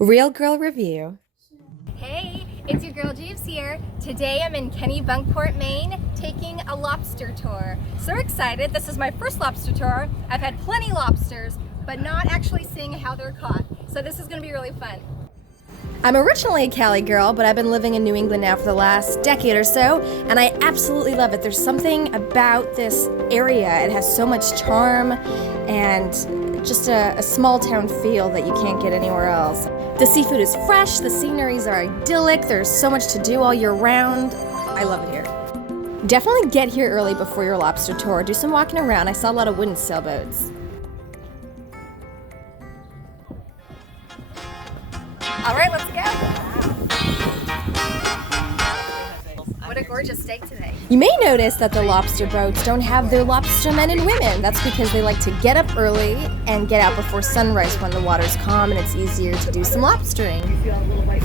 Real Girl Review. Hey, it's your girl Jeeves here. Today I'm in Kennebunkport, Maine, taking a lobster tour. So excited, this is my first lobster tour. I've had plenty lobsters, but not actually seeing how they're caught. So this is gonna be really fun. I'm originally a Cali girl, but I've been living in New England now for the last decade or so, and I absolutely love it. There's something about this area. It has so much charm and just a small town feel that you can't get anywhere else. The seafood is fresh, the sceneries are idyllic, there's so much to do all year round. I love it here. Definitely get here early before your lobster tour. Do some walking around. I saw a lot of wooden sailboats. All right, let's go. What a gorgeous steak today. You may notice that the lobster boats don't have their lobster men and women. That's because they like to get up early and get out before sunrise when the water's calm and it's easier to do some lobstering.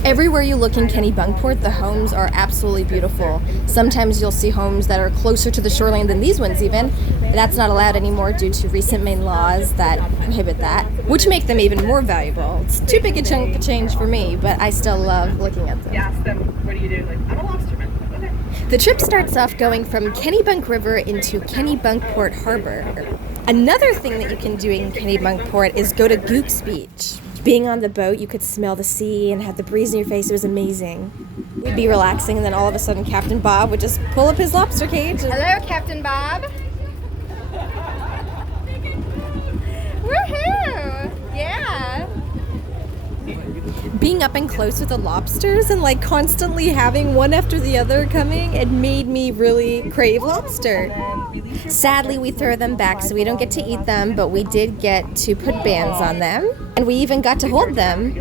Everywhere you look in Kennebunkport, the homes are absolutely beautiful. Sometimes you'll see homes that are closer to the shoreline than these ones even. That's not allowed anymore due to recent Maine laws that prohibit that, which make them even more valuable. It's too big a chunk of change for me, but I still love looking at them. You ask them, what do you do? Like, I'm a lobsterman. Okay. The trip starts off going from Kennebunk River into Kennebunkport Harbor. Another thing that you can do in Kennebunkport is go to Gooks Beach. Being on the boat, you could smell the sea and have the breeze in your face. It was amazing. We'd be relaxing, and then all of a sudden Captain Bob would just pull up his lobster cage. Hello, Captain Bob. Woohoo! Yeah. Being up and close with the lobsters and like constantly having one after the other coming, it made me really crave lobster. Sadly, we throw them back, so we don't get to eat them, but we did get to put bands on them, and we even got to hold them.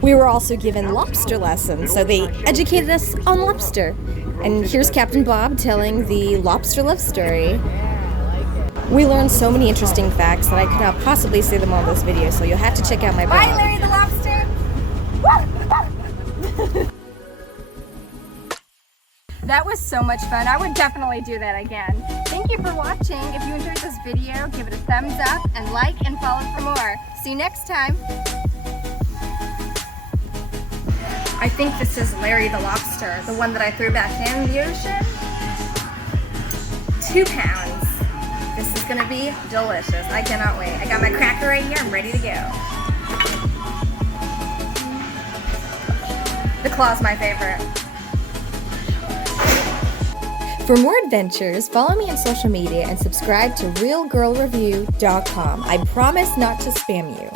We were also given lobster lessons, so they educated us on lobster. And here's Captain Bob telling the lobster love story. We learned so many interesting facts that I could not possibly say them all in this video, so you'll have to check out my blog. Bye, Larry the lobster. That was so much fun. I would definitely do that again. Thank you for watching. If you enjoyed this video, give it a thumbs up and like and follow for more. See you next time. I think this is Larry the lobster, the one that I threw back in the ocean. 2 pounds. This is gonna be delicious. I cannot wait. I got my cracker right here. I'm ready to go. The claw's my favorite. For more adventures, follow me on social media and subscribe to realgirlreview.com. I promise not to spam you.